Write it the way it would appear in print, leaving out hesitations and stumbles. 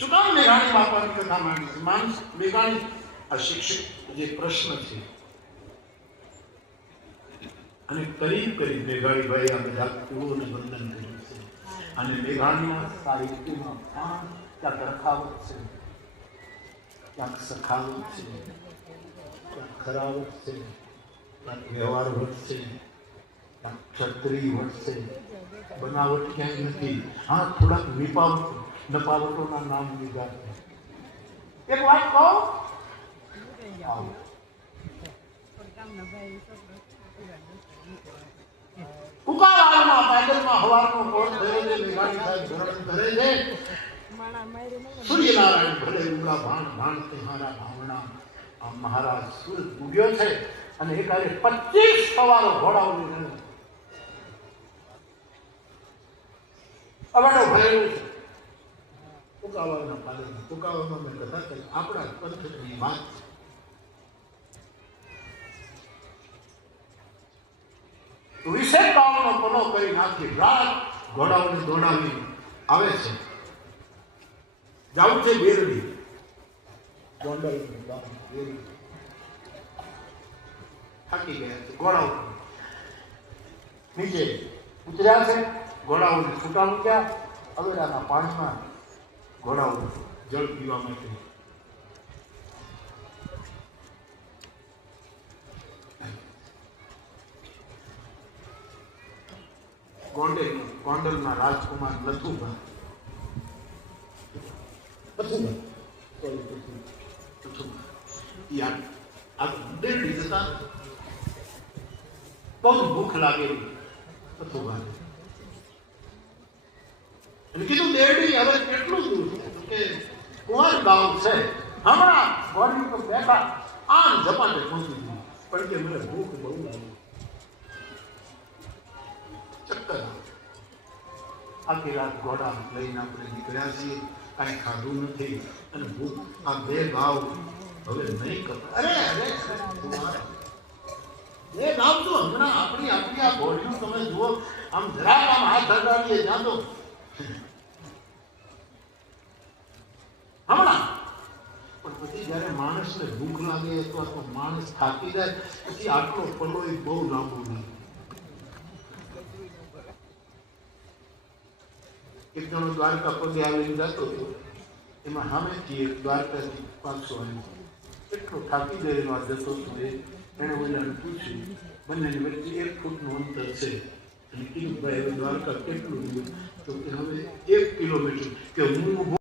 શું કામ મેઘાણી બાપાની કથા માંડી છે? માણસ મેઘાણી આ શિક્ષક જે પ્રશ્ન છે અને કરીબ કરીબ મેઘાણીભાઈ આ બધા કુળોને વંદન કર્યું છે. અને મેઘાણીના સાહિત્યમાં ક્યાંક રખાવટ છે, ક્યાંક સખાવટ છે, ક્યાંક ખરાવટ છે, ક્યાંક વ્યવહાર વટ છે, ક્યાંક ક્ષત્રિય વટ છે. બનાવટ ક્યાંય નથી. હા, થોડાક નપાવટોના નામ લીધા છે. એક વાત કહો, કુકાવાળમાં પેદલમાં હવારનો કોણ ધરે છે, મેઘાણી સાહેબ ધરણ ધરે છે. સૂર્યનારાયણ ભલે ઉગા ભાણ ભાણ તિહારા ભાવના. આ મહારાજ સૂરજ ઉગ્યો છે અને એકારે 25 સવારો ઘોડાઓની અવાડો ભરેલો છે. કુકાવાળના પાદરમાં કુકાવાળમાં મેં કથા કરી, આપણા પંથની વાત છે. વિશેષ કામનો પનો કરી નાખી રાત ઘોડાઓને દોડાવી આવે છે. જાવું છે બેરડી, ગોંડલ થાકી ગયા છે. ઘોડાઓ નીચે ઉતર્યા છે. ઘોડાઓને છૂટા મૂક્યા. અવેડાના પાણીમાં ઘોડાઓ જળ પીવા માટે ગોંડલના રાજકુમાર લથુભા બેરડી જતા બહુ ભૂખ લાગેલી લથુભાને અને કીધું બેરડી હવે કેટલું દૂર કે કુંવર ગામ છે, હમણાં ઘોડી પર બેઠા આમ જમાને પહોંચી ગયું, પણ કે મને ભૂખ બહુ લાગી, ચક્કર આખી રાત ઘોડા લઈને આપણે નીકળ્યા છીએ, કાંઈ ખાધું નથી અને ભૂખ આ બે ગાવ હવે નહીં કરતા. અરે અરે બે ગાવ તો હમણાં આપણી આ ઘોડીનું તમે જુઓ, આમ જરાક આમ હાથ હટાવીએ ત્યાં તો હમણાં. પણ પછી જયારે માણસને ભૂખ લાગે અથવા તો માણસ થાકી જાય પછી આટલો પલો એ બહુ લાંબો લાગે. એક જણો દ્વારકા પગે આવીને જતો હતો, એમાં સામેથી એક દ્વારકાથી પાછો આવ્યો, એટલો થાકી ગયેલો આ જતો હતો. એને ઓલાને પૂછ્યું, બંનેની વચ્ચે 1 ફૂટનું અંતર છે અને કીધું ભાઈ હવે દ્વારકા કેટલું દૂર? તો કે હવે 1 કિલોમીટર. કે હું